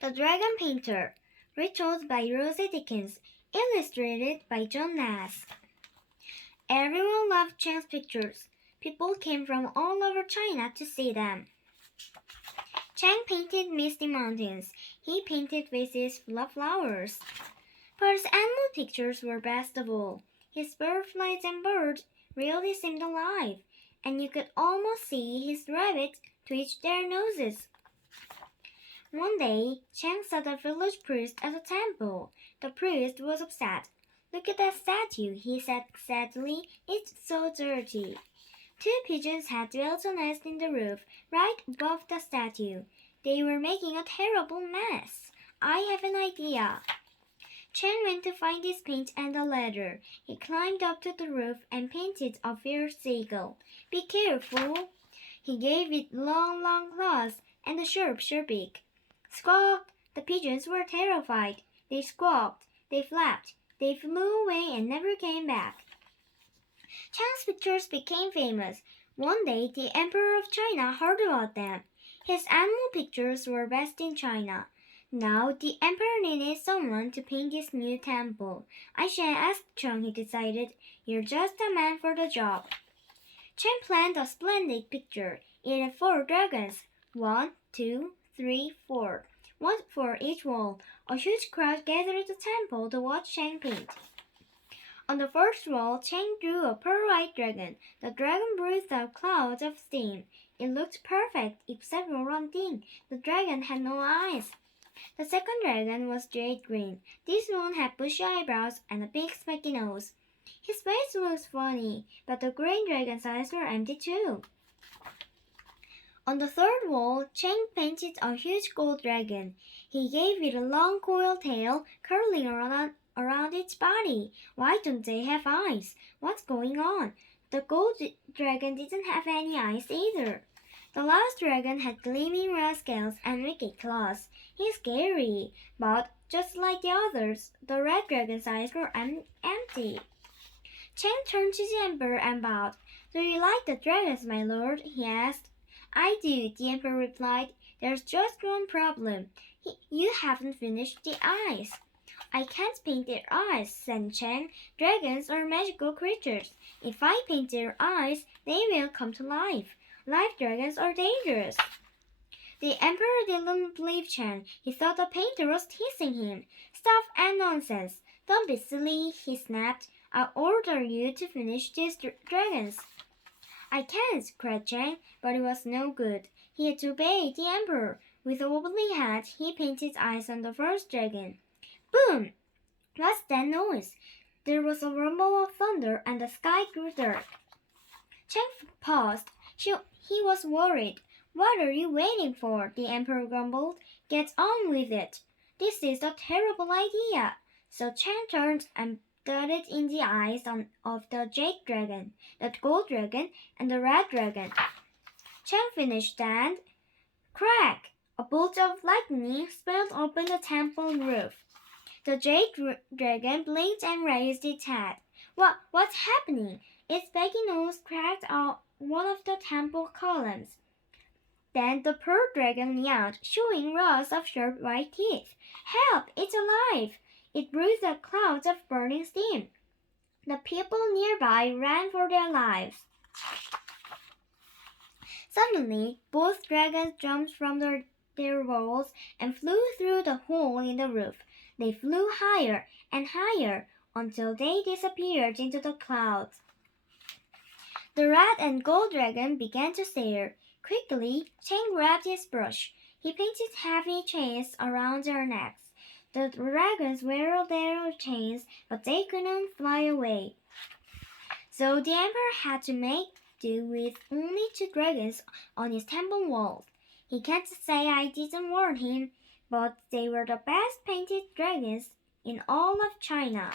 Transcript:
The Dragon Painter, retold by Rosie Dickens, illustrated by John Nass. Everyone loved Chang's pictures. People came from all over China to see them. Chang painted misty mountains. He painted vases full of flowers. But his animal pictures were best of all. His butterflies and birds really seemed alive, and you could almost see his rabbits twitch their noses. One day, Chang saw the village priest at the temple. The priest was upset. "Look at that statue," he said sadly. "It's so dirty." Two pigeons had built a nest in the roof, right above the statue. They were making a terrible mess. "I have an idea." Chang went to find his paint and a ladder. He climbed up to the roof and painted a fierce seagull. "Be careful." He gave it long claws and a sharp beak. Squawk! The pigeons were terrified. They squawked, they flapped, they flew away and never came back. Chang's pictures became famous. One day, the Emperor of China heard about them. His animal pictures were best in China. Now, the Emperor needed someone to paint his new temple. "I shan't ask Chang," he decided. "You're just the man for the job." Chang planned a splendid picture. It had 4 dragons. 1, 2, 3, 4. One for each wall. A huge crowd gathered at the temple to watch Chang paint. On the first wall, Chang drew a pearl-white dragon. The dragon breathed out clouds of steam. It looked perfect, except for one thing. The dragon had no eyes. The second dragon was jade green. This one had bushy eyebrows and a big spiky nose. His face was funny, but the green dragon's eyes were empty too. On the third wall, Chang painted a huge gold dragon. He gave it a long coil tail curling around its body. "Why don't they have eyes? What's going on?" The gold dragon didn't have any eyes either. The last dragon had gleaming red scales and wicked claws. "He's scary," but just like the others, the red dragon's eyes were empty. Chang turned to the emperor and bowed. "Do you like the dragons, my lord?" he asked. "I do," the emperor replied. "There's just one problem. You haven't finished the eyes." "I can't paint their eyes," said Chang. "Dragons are magical creatures. If I paint their eyes, they will come to life. Live dragons are dangerous." The emperor didn't believe Chang. He thought the painter was teasing him. "Stuff and nonsense. Don't be silly," he snapped. "I'll order you to finish these dragons." "I can't," cried Chang, but it was no good. He had to obey the emperor. With a wobbly hand, he painted eyes on the first dragon. Boom! What's that noise? There was a rumble of thunder and the sky grew dark. Chang paused. He was worried. "What are you waiting for?" the emperor grumbled. "Get on with it. This is a terrible idea." So Chang turned and started in the eyes of the jade dragon, the gold dragon, and the red dragon. Chang finished and crack! A bolt of lightning spilled open the temple roof. The jade dragon blinked and raised its head. What's happening?" Its baggy nose cracked out one of the temple columns. Then the pearl dragon meowed, showing rows of sharp white teeth. "Help! It's alive!" It breathed out clouds of burning steam. The people nearby ran for their lives. Suddenly, both dragons jumped from their walls and flew through the hole in the roof. They flew higher and higher until they disappeared into the clouds. The red and gold dragon began to stare. Quickly, Chang grabbed his brush. He painted heavy chains around their necks. The dragons whirled their chains, but they couldn't fly away. So the emperor had to make do with only 2 dragons on his temple walls. He can't say I didn't warn him, but they were the best painted dragons in all of China.